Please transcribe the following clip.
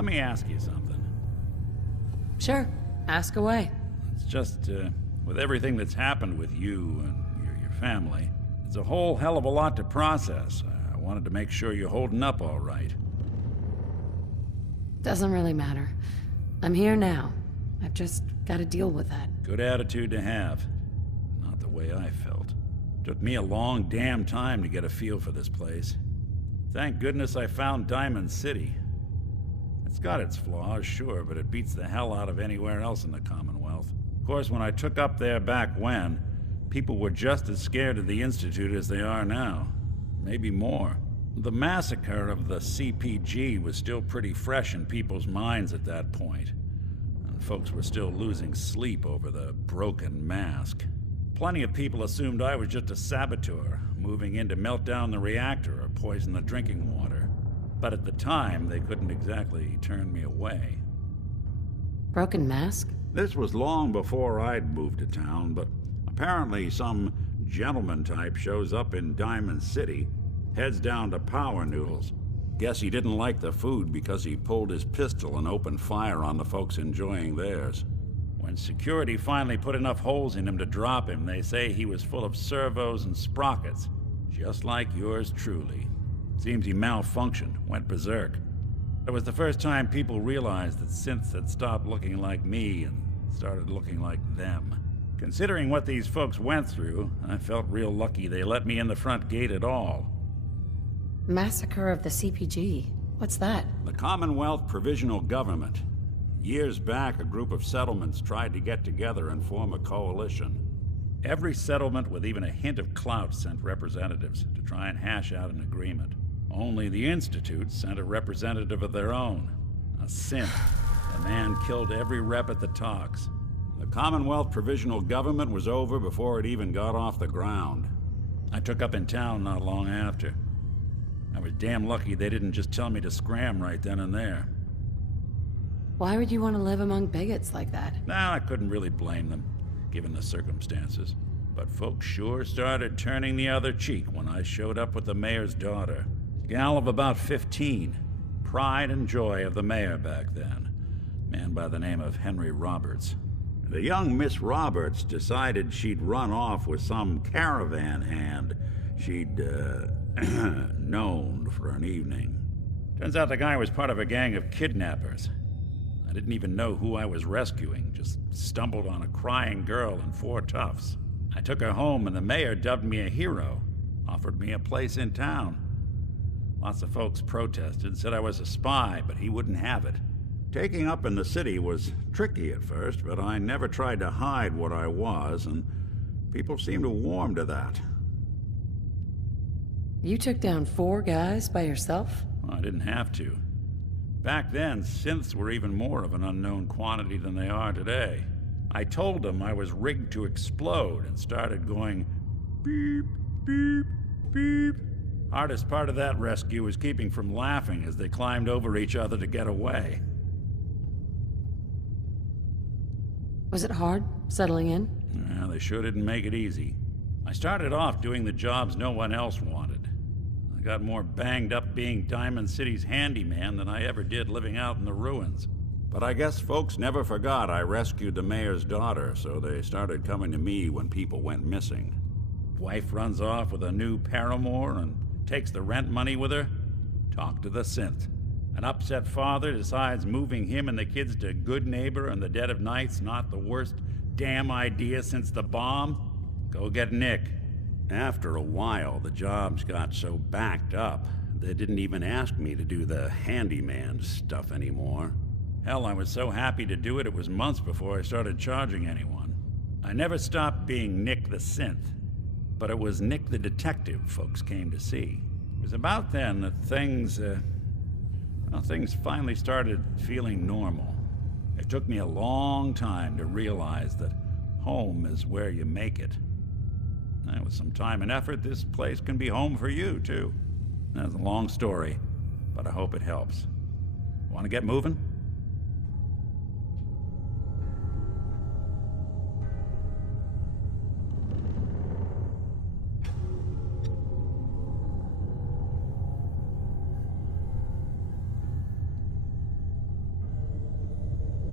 Let me ask you something. Sure, ask away. It's just, with everything that's happened with you and your family, it's a whole hell of a lot to process. I wanted to make sure you're holding up all right. Doesn't really matter. I'm here now. I've just got to deal with that. Good attitude to have. Not the way I felt. Took me a long damn time to get a feel for this place. Thank goodness I found Diamond City. It's got its flaws, sure, but it beats the hell out of anywhere else in the Commonwealth. Of course, when I took up there back when, people were just as scared of the Institute as they are now. Maybe more. The massacre of the CPG was still pretty fresh in people's minds at that point, and folks were still losing sleep over the broken mask. Plenty of people assumed I was just a saboteur, moving in to melt down the reactor or poison the drinking water. But at the time, they couldn't exactly turn me away. Broken mask? This was long before I'd moved to town, but apparently some gentleman type shows up in Diamond City, heads down to Power Noodles. Guess he didn't like the food because he pulled his pistol and opened fire on the folks enjoying theirs. When security finally put enough holes in him to drop him, they say he was full of servos and sprockets, just like yours truly. Seems he malfunctioned, went berserk. It was the first time people realized that synths had stopped looking like me and started looking like them. Considering what these folks went through, I felt real lucky they let me in the front gate at all. Massacre of the CPG. What's that? The Commonwealth Provisional Government. Years back, a group of settlements tried to get together and form a coalition. Every settlement with even a hint of clout sent representatives to try and hash out an agreement. Only the Institute sent a representative of their own, a synth. The man killed every rep at the talks. The Commonwealth Provisional Government was over before it even got off the ground. I took up in town not long after. I was damn lucky they didn't just tell me to scram right then and there. Why would you want to live among bigots like that? Nah, I couldn't really blame them, given the circumstances. But folks sure started turning the other cheek when I showed up with the mayor's daughter. Gal of about 15. Pride and joy of the mayor back then. Man by the name of Henry Roberts. The young Miss Roberts decided she'd run off with some caravan hand she'd, known for an evening. Turns out the guy was part of a gang of kidnappers. I didn't even know who I was rescuing, just stumbled on a crying girl and 4 toughs. I took her home and the mayor dubbed me a hero, offered me a place in town. Lots of folks protested, said I was a spy, but he wouldn't have it. Taking up in the city was tricky at first, but I never tried to hide what I was, and people seemed to warm to that. You took down 4 guys by yourself? Well, I didn't have to. Back then, synths were even more of an unknown quantity than they are today. I told them I was rigged to explode and started going beep, beep, beep. Hardest part of that rescue was keeping from laughing as they climbed over each other to get away. Was it hard, settling in? Yeah, they sure didn't make it easy. I started off doing the jobs no one else wanted. I got more banged up being Diamond City's handyman than I ever did living out in the ruins. But I guess folks never forgot I rescued the mayor's daughter, so they started coming to me when people went missing. Wife runs off with a new paramour and takes the rent money with her. Talk to the synth. An upset father decides moving him and the kids to Good Neighbor in the dead of night's not the worst damn idea since the bomb. Go get Nick. After a while, the jobs got so backed up, they didn't even ask me to do the handyman stuff anymore. Hell, I was so happy to do it, it was months before I started charging anyone. I never stopped being Nick the Synth, but it was Nick the Detective folks came to see. It was about then that things finally started feeling normal. It took me a long time to realize that home is where you make it. And with some time and effort, this place can be home for you, too. That's a long story, but I hope it helps. Want to get moving?